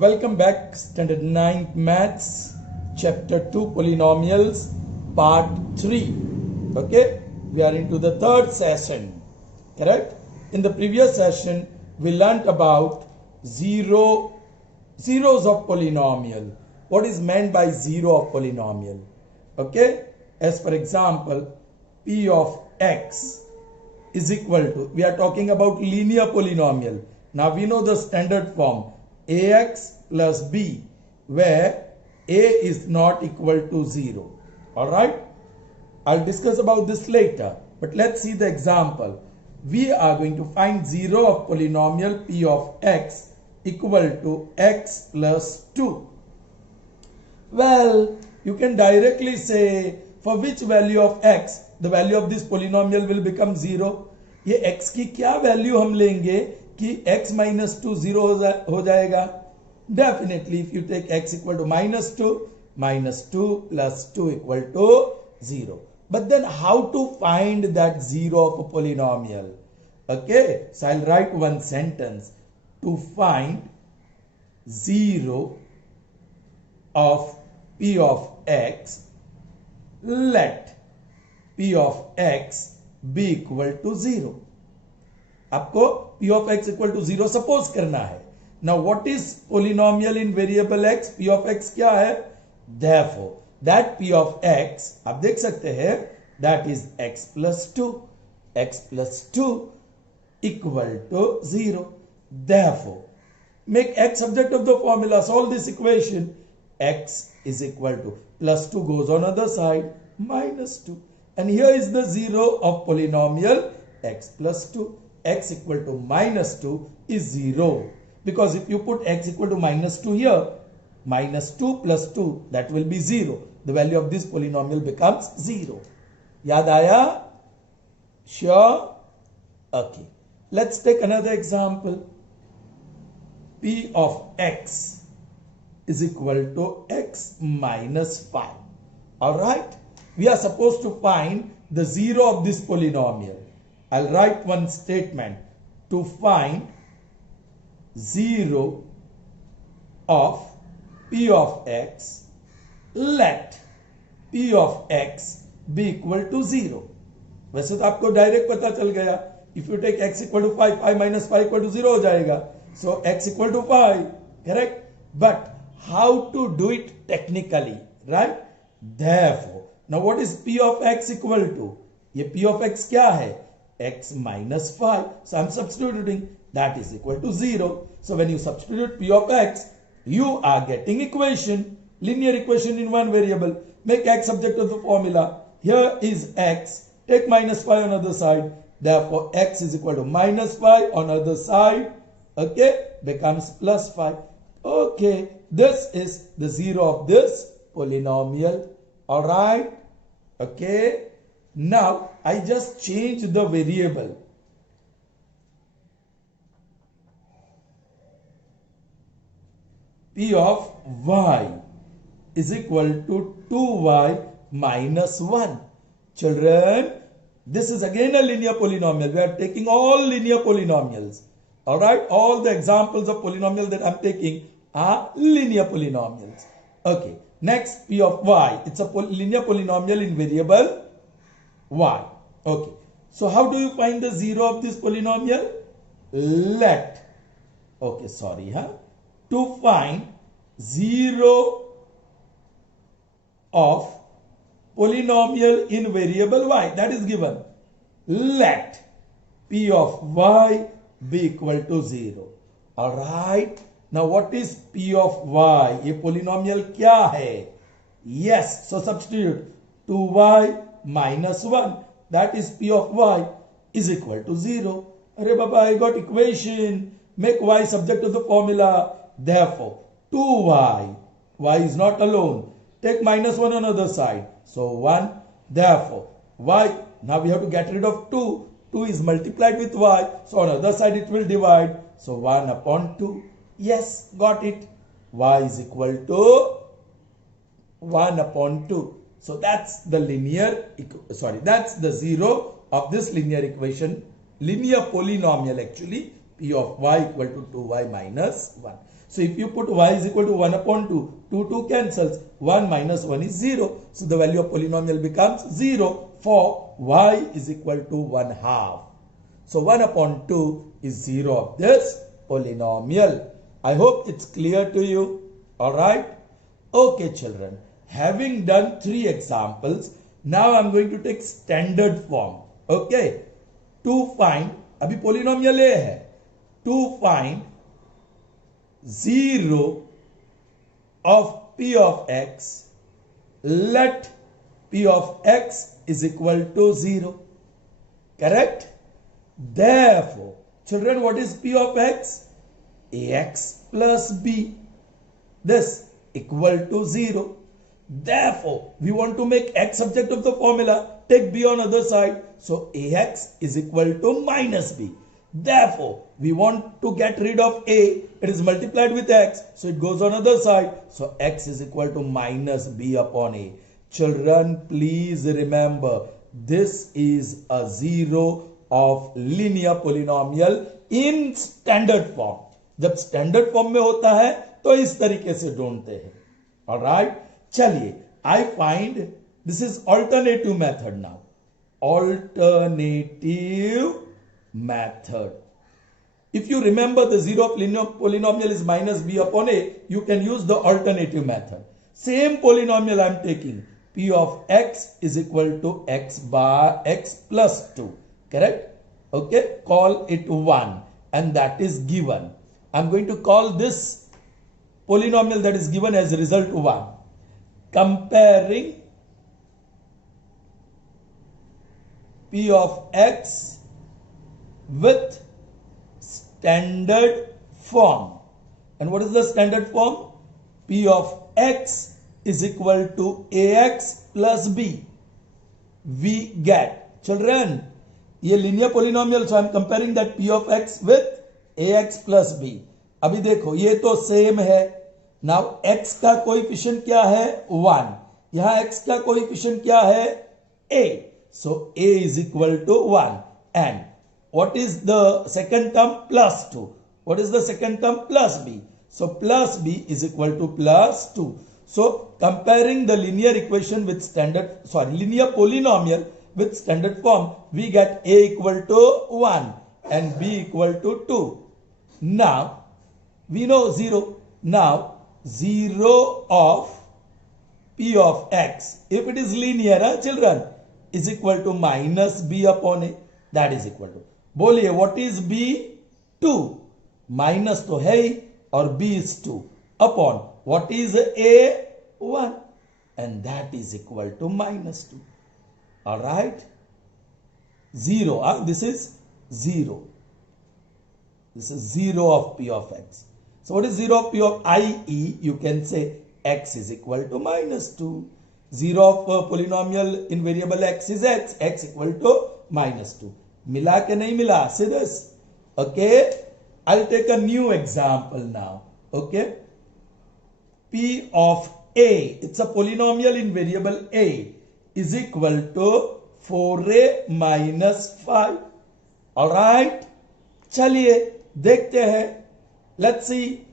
Welcome back, Standard 9 Maths, Chapter 2 Polynomials, Part 3. Okay, we are into the third session, correct? In the previous session, we learnt about zeros of polynomial. What is meant by zero of polynomial? Okay, as for example, P of x is equal to, we are talking about linear polynomial. Now we know the standard form ax plus b, where a is not equal to 0. Alright, I'll discuss about this later, but let's see the example. We are going to find 0 of polynomial p of x equal to x plus 2. Well, you can directly say for which value of x the value of this polynomial will become 0. ये x की क्या value हम लेंगे कि x minus 2 0 हो जाएगा? Definitely, if you take x equal to minus 2 plus 2 equal to 0. But then how to find that 0 of a polynomial? Okay, so I'll write one sentence. To find 0 of p of x, let p of x be equal to 0. आपको p of x equal to 0 suppose करना है. Now what is polynomial in variable x? p of x क्या है? Therefore that p of x आप देख सकते हैं that is x plus 2 equal to 0. Therefore make x subject of the formula, solve this equation. X is equal to plus 2 goes on other side, minus 2. And here is the 0 of polynomial x plus 2. X equal to minus 2 is 0. Because if you put x equal to minus 2 here, minus 2 plus 2, that will be 0. The value of this polynomial becomes 0. Yaad aaya? Sure? Okay. Let's take another example. P of x is equal to x minus 5. Alright? We are supposed to find the 0 of this polynomial. I'll write one statement. To find 0 of p of x, let p of x be equal to 0. वैसे तो आपको direct पता चल गया. If you take x equal to 5, 5 minus 5 equal to 0 हो जाएगा. So x equal to 5, correct? But how to do it technically, right? Therefore, now what is p of x equal to? ये p of x क्या है? X minus 5. So I'm substituting, that is equal to 0. So when you substitute p of x, you are getting equation, linear equation in one variable. Make x subject of the formula. Here is x. Take minus 5 on other side. Therefore x is equal to minus 5 on other side. Okay, becomes plus 5. Okay, this is the 0 of this polynomial. Alright. Okay. Now I just change the variable. P of y is equal to 2y minus 1. Children, this is again a linear polynomial. We are taking all linear polynomials. Alright, all the examples of polynomials that I'm taking are linear polynomials. Okay, next P of y. It's a linear polynomial in variable y. Okay, so how do you find the 0 of this polynomial? Let, okay, sorry, to find 0 of polynomial in variable y, that is given. Let p of y be equal to 0. Alright, now what is p of y? ये polynomial क्या है? Yes, so substitute 2y minus 1, that is p of y is equal to 0. Arey baba, I got equation. Make y subject of the formula. Therefore 2y, y is not alone. Take minus 1 on other side. So 1. Therefore y, now we have to get rid of 2. 2 is multiplied with y. So on other side it will divide. So 1 upon 2. Yes, got it. Y is equal to 1 upon 2. So that's the that's the 0 of this linear equation, linear polynomial actually, p of y equal to 2y minus 1. So if you put y is equal to 1 upon 2, 2 cancels, 1 minus 1 is 0. So the value of polynomial becomes 0 for y is equal to 1 half. So 1 upon 2 is 0 of this polynomial. I hope it's clear to you. Alright? Okay children, having done 3 examples, now I'm going to take standard form. Okay? To find, अभी polynomial A है. To find 0 of p of x, let p of x is equal to 0. Correct? Therefore, children, what is p of x? Ax plus b. This equal to 0. Therefore, we want to make x subject of the formula. Take b on other side. So ax is equal to minus b. Therefore, we want to get rid of a. It is multiplied with x. So it goes on other side. So x is equal to minus b upon a. Children, please remember, this is a 0 of linear polynomial in standard form. जब standard form में होता है तो इस तरीके से ढूंढते हैं. Alright? चलिए, I find this is alternative method now. Alternative method. If you remember the 0 of linear polynomial is minus b upon a, you can use the alternative method. Same polynomial I am taking. P of x is equal to x bar x plus 2. Correct? Okay? Call it 1 and that is given. I am going to call this polynomial that is given as result 1. Comparing P of x with standard form. And what is the standard form? P of x is equal to ax plus b. We get, children, ये linear polynomial, so I am comparing that P of x with ax plus b. अभी देखो, ये तो same है. Now x का coefficient क्या है? 1. यहाँ x का कोएफिशिएंट क्या है? a. So a is equal to 1. And what is the second term? Plus 2. What is the second term? Plus b. So plus b is equal to plus 2. So comparing the linear equation with linear polynomial with standard form, we get a equal to 1 and b equal to 2. Now we know 0. Now 0 of p of x, if it is linear, children, is equal to minus b upon a. That is equal to, बोलिए, what is b? 2. Minus तो है ही और b is 2 upon what is a? 1 and that is equal to minus 2. Alright? 0. This is 0. This is 0 of p of x. So what is 0 of p of i.e. you can say x is equal to minus 2. 0 of polynomial in variable x is x. X equal to minus 2. मिला के नहीं मिला? See this? Okay? I'll take a new example now. Okay? P of a, it's a polynomial in variable a, is equal to 4a minus 5. Alright? चलिए देखते हैं. Let's see.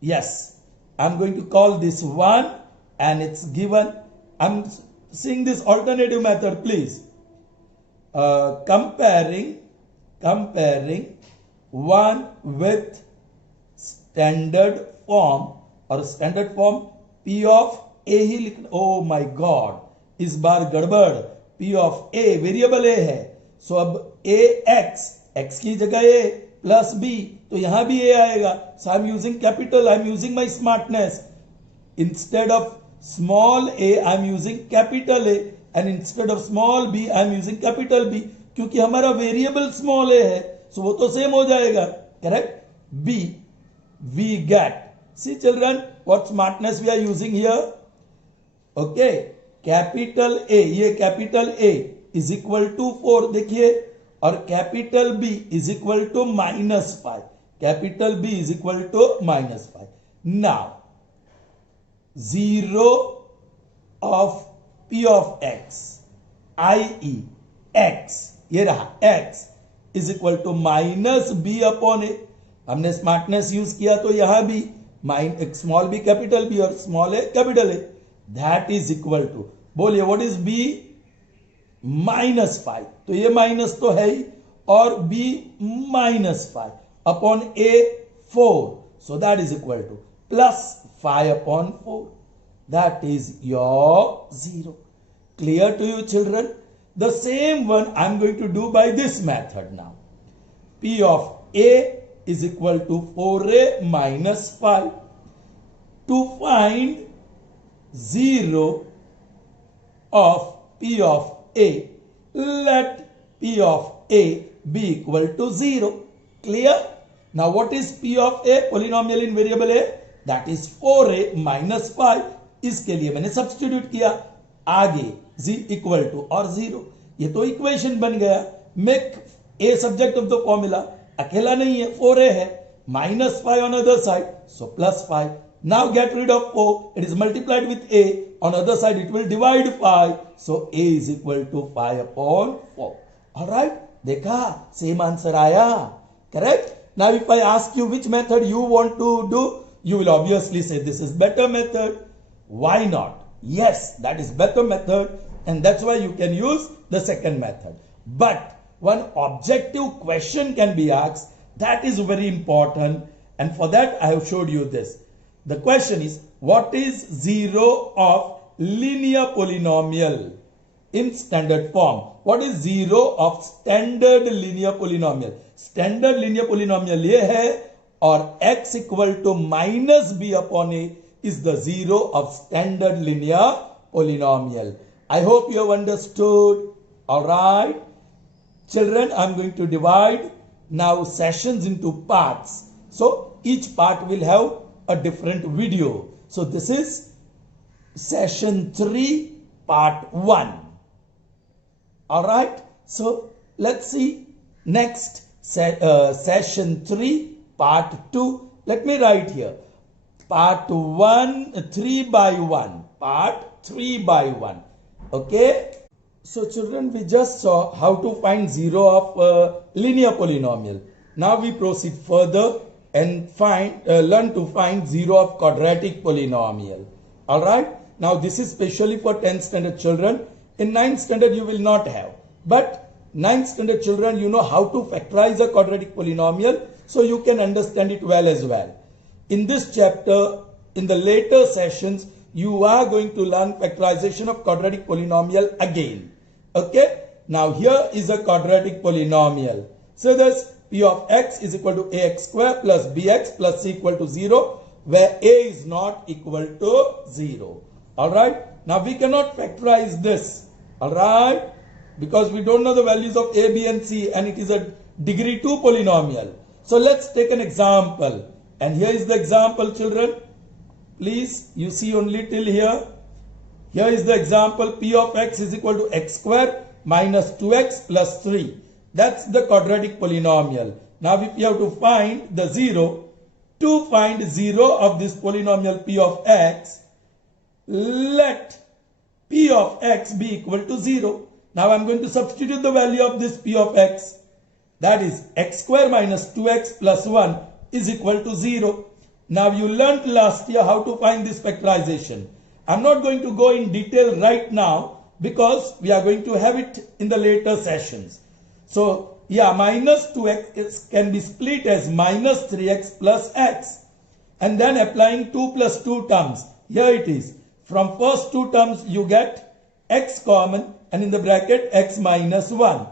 Yes, I'm going to call this 1 and it's given. I'm seeing this alternative method, please. Comparing 1 with standard form और standard form P of A ही लिखना. Oh my God, इस बार गड़बड़. P of A variable A है. So अब x की जगह A plus b, तो यहां भी A आएगा. So I'm using capital. I'm using my smartness. Instead of small a, I'm using capital A, and instead of small b, I'm using capital B. क्योंकि हमारा variable small a है, so वो तो same हो जाएगा. Correct? B, we get. See children, what smartness we are using here? Okay, capital A, ये capital A is equal to 4, देखिए, और capital B is equal to minus 5. Capital B is equal to minus 5. Now, 0 of P of x, i.e. x, ये रहा x, is equal to minus b upon a. हमने smartness use किया तो यहां भी small B capital B और small A capital A, that is equal to, बोलिए what is B, -5, तो ये माइनस तो है ही, और b -5 upon a 4, so that is equal to +5 upon 4, that is your 0. Clear to you children? The same one I am going to do by this method now. P of a is equal to 4a minus 5. To find 0 of P of a, let P of a be equal to 0. Clear? Now what is P of a? Polynomial in variable a, that is 4a minus 5. इसके लिए मैंने substitute किया, आगे z equal to और 0, ये तो equation बन गया. Make a subject of the formula, अकेला नहीं है, 4a है, -5 on other side, so +5. Now get rid of 4, it is multiplied with a, on other side it will divide 5, so a is equal to 5 upon 4. Alright, देखा, same answer आया, correct? Now if I ask you which method you want to do, you will obviously say this is better method. Why not? Yes, that is better method, and that's why you can use the second method. But one objective question can be asked, that is very important, and for that I have showed you this. The question is, what is 0 of linear polynomial in standard form? What is 0 of standard linear polynomial? Standard linear polynomial ये है, और x equal to -b upon a is the 0 of standard linear polynomial. I hope you have understood. Alright. Children, I am going to divide now sessions into parts. So each part will have a different video. So this is session 3 part 1. Alright. So let's see next session 3 part 2. Let me write here. Part 1, 3 by 1. Part 3 by 1. Okay. So children, we just saw how to find 0 of linear polynomial. Now we proceed further and learn to find 0 of quadratic polynomial. Alright. Now this is specially for 10th standard children. In 9th standard you will not have. But 9th standard children, you know how to factorize a quadratic polynomial, so you can understand it well as well. In this chapter, in the later sessions, you are going to learn factorization of quadratic polynomial again. Okay? Now here is a quadratic polynomial. So thus p of x is equal to ax square plus bx plus c equal to 0, where a is not equal to 0. Alright? Now we cannot factorize this. Alright? Because we don't know the values of a, b and c, and it is a degree 2 polynomial. So let's take an example. And here is the example, children. Please, you see only till here. Here is the example. P of x is equal to x square minus 2x plus 3. That's the quadratic polynomial. Now if you have to find the 0, to find 0 of this polynomial p of x, let p of x be equal to 0. Now I am going to substitute the value of this p of x. That is x square minus 2x plus 1 is equal to 0. Now you learnt last year how to find this factorization. I'm not going to go in detail right now because we are going to have it in the later sessions. So yeah, minus 2x can be split as minus 3x plus x. And then applying 2 plus 2 terms. Here it is. From first 2 terms you get x common and in the bracket x minus 1.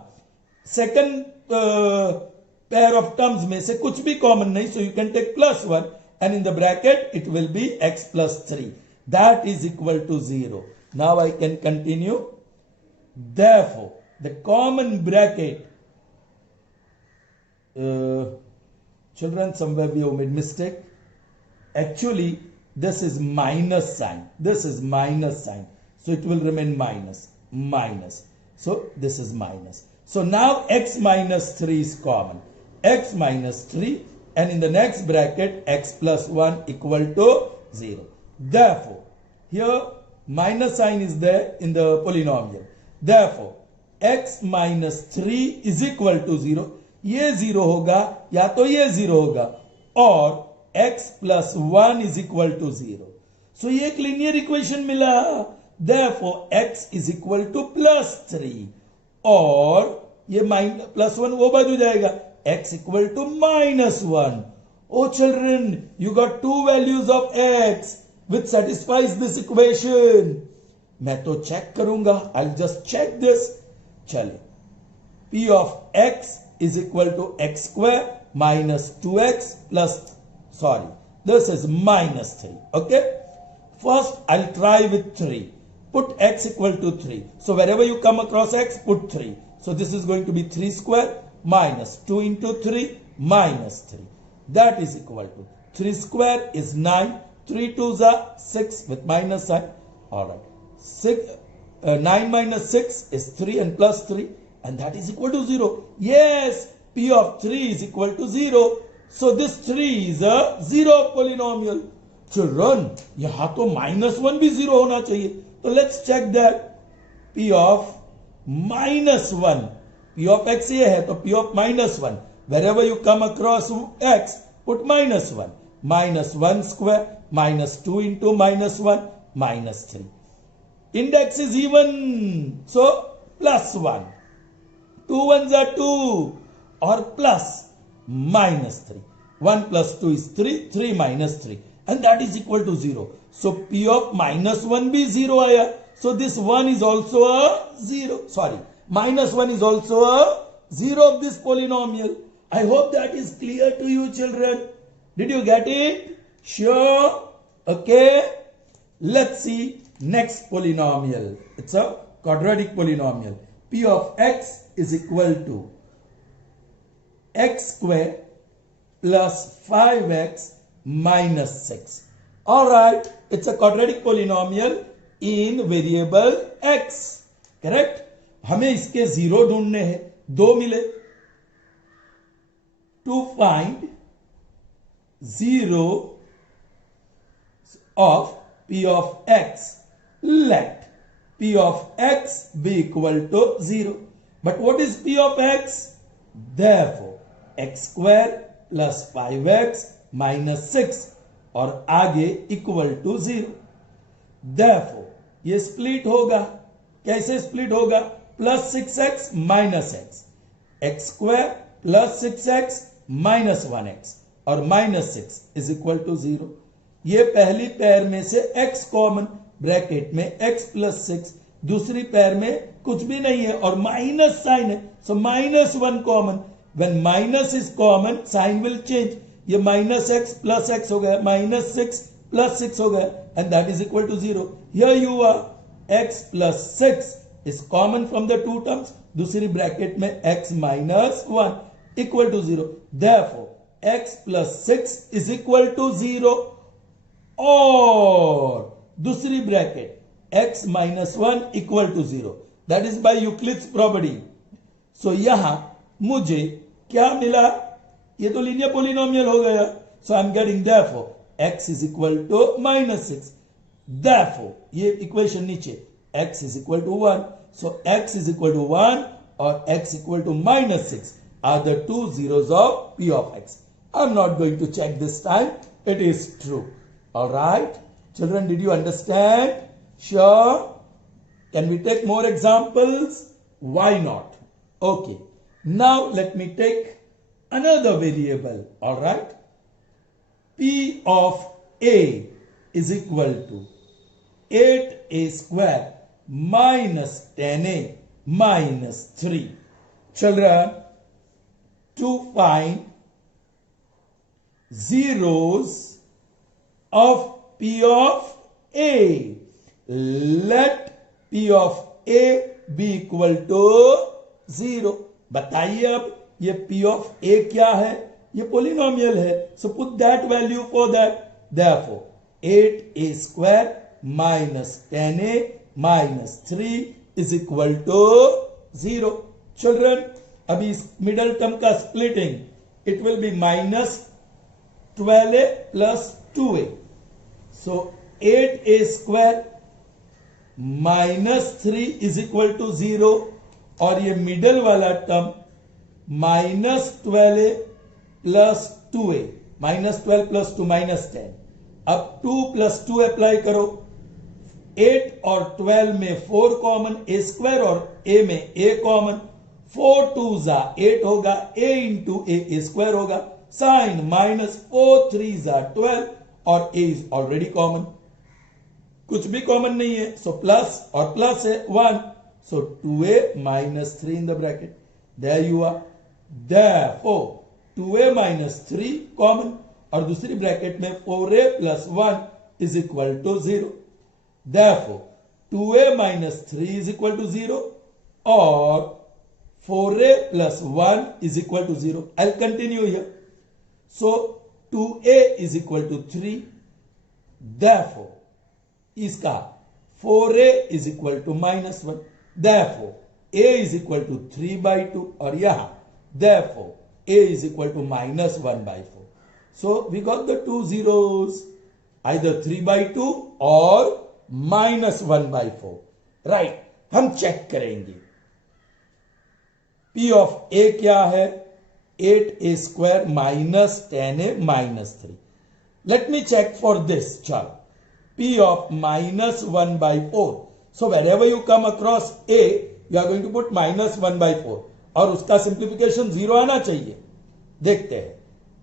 Second pair of terms में से कुछ भी common नहीं, so you can take plus 1 and in the bracket it will be x plus 3. That is equal to 0. Now I can continue. Therefore, the common bracket, children, somewhere we have made mistake. Actually, this is minus sign. This is minus sign. So it will remain minus. So this is minus. So now x minus 3 is common. X minus 3 and in the next bracket x plus 1 equal to 0. Therefore, here minus sign is there in the polynomial. Therefore, x minus 3 is equal to 0. ये 0 होगा या तो ये 0 होगा, और x plus 1 is equal to 0। So ये एक linear equation मिला। Therefore x is equal to plus 3, और ये प्लस 1 वो बाद हो जाएगा, x equal to minus 1। Oh children, you got two values of x which satisfies this equation. मैं तो चेक करूंगा, I'll just check this. चले, p of x is equal to x square minus 2x plus, sorry, this is minus 3. Okay, first I'll try with 3. Put x equal to 3. So wherever you come across x, put 3. So this is going to be 3 square minus 2 into 3 minus 3. That is equal to 3 square is 9. 3 2s are 6 with minus sign. All right. 9 minus 6 is 3 and plus 3, and that is equal to 0. Yes, p of 3 is equal to 0. So this 3 is a 0 polynomial. Children, यहाँ तो -1 भी 0 होना चाहिए. तो let's check that. p of -1. p of x ये है, तो p of -1. Wherever you come across x, put -1. -1 square minus 2 into -1 minus 3. Index is even, so plus 1. 2 ones are 2, or plus minus 3. 1 plus 2 is 3, 3 minus 3, and that is equal to 0. So p of -1 भी 0 आया. So this 1 is also a 0. Sorry, -1 is also a 0 of this polynomial. I hope that is clear to you, children. Did you get it? Sure? Okay. Let's see next polynomial. It's a quadratic polynomial. P of x is equal to x square plus 5x minus 6. Alright, it's a quadratic polynomial in variable x. Correct? हमें इसके 0 ढूंढने हैं, 2 मिले. To find 0 of p of x, let p of x be equal to 0. But what is p of x? Therefore x square plus 5x minus 6, और आगे equal to 0. Therefore ये split होगा. कैसे स्प्लिट होगा? Plus 6x minus x, x square plus 6x minus 1x, और minus 6 is equal to 0. ये पहली पैर में से x कॉमन, ब्रैकेट में x प्लस 6, दूसरी पैर में कुछ भी नहीं है और माइनस साइन है, so minus 1 common. When minus is common, sign will change. ये माइनस x प्लस x हो गया, माइनस 6 प्लस 6 हो गया, and that is equal to 0. Here you are, x plus 6 is common from the two terms, दूसरी bracket में x minus 1 equal to 0. Therefore x plus 6 is equal to 0, और दूसरी bracket x minus 1 equal to 0. That is by Euclid's property. So यहां मुझे क्या मिला? ये तो लीनियर पोलिनोमियल हो गया. So I'm getting therefore x is equal to minus 6. Therefore ये इक्वेशन नीचे, x is equal to 1. So x is equal to 1 और x equal to minus 6 are the two zeros of p of x. I'm not going to check this time. It is true. All right. Children, did you understand? Sure. Can we take more examples? Why not? Okay. Now let me take another variable. All right. P of a is equal to 8a square minus 10a minus 3. Children, to find zeros of p of a, let p of a be equal to 0. बताइए अब ये p of a क्या है? ये polynomial है. So put that value for that. Therefore 8a square minus 10a minus 3 is equal to 0. Children, अभी इस middle term का splitting, it will be minus 12a plus 2a. So 8a square minus 3 is equal to 0, और ये middle वाला term -12a plus 2a, -12 plus 2 -10. अब 2 plus 2 apply करो, 8 और 12 में 4 कॉमन, a स्क्वायर और a में a कॉमन, 4 2 जा 8 होगा, a इंटू a स्क्वायर होगा, साइन -4 3 जा 12 और a इज ऑलरेडी कॉमन, कुछ भी कॉमन नहीं है, सो प्लस और प्लस है 1, so 2a -3 in the bracket, there you are. Therefore 2a -3 common और दूसरी ब्रैकेट में 4a plus 1 is equal to 0. Therefore, 2a minus 3 is equal to 0 or 4a plus 1 is equal to 0. I'll continue here. So, 2a is equal to 3. Therefore, इसका 4a is equal to -1. Therefore, a is equal to 3 by 2 और यहाँ therefore, a is equal to -1 by 4. So, we got the two zeros, either 3 by 2 or -1 by 4. Right, हम check करेंगे P of A क्या है, 8a square -10a -3. Let me check for this. चलो, P of -1 by 4. So wherever you come across A, you are going to put -1 by 4 और उसका simplification 0 आना चाहिए. देखते हैं,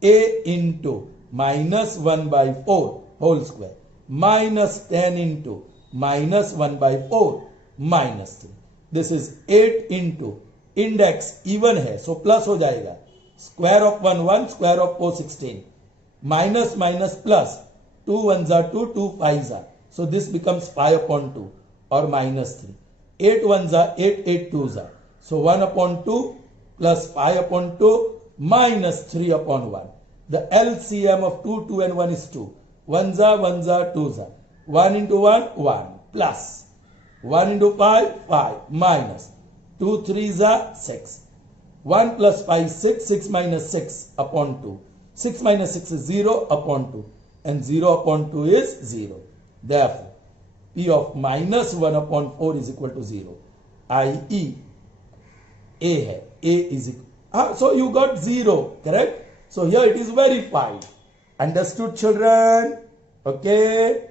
A into -1 by 4 whole square -10 into -1 by 4 -3. This is 8 into index even है, so plus हो जाएगा, square of 1 1, square of 4 16, minus minus plus, 2 1 जा 2, 2 5 जा, so this becomes 5 upon 2 और -3. 8 1 जा 8, 8 2 जा, so 1 upon 2 plus 5 upon 2 minus 3 upon 1. The LCM of 2, 2 and 1 is 2. 1 जा 2 जा, 1 into 1 1 plus 1 into 5 5 minus 2 3 जा 6, 1 plus 5 6, 6 minus 6 upon 2, 6 minus 6 is 0 upon 2 and 0 upon 2 is 0. Therefore, P of -1 upon 4 is equal to 0, i.e. A है, A is equal, so you got 0, correct? So here it is verified. Understood, children? Okay.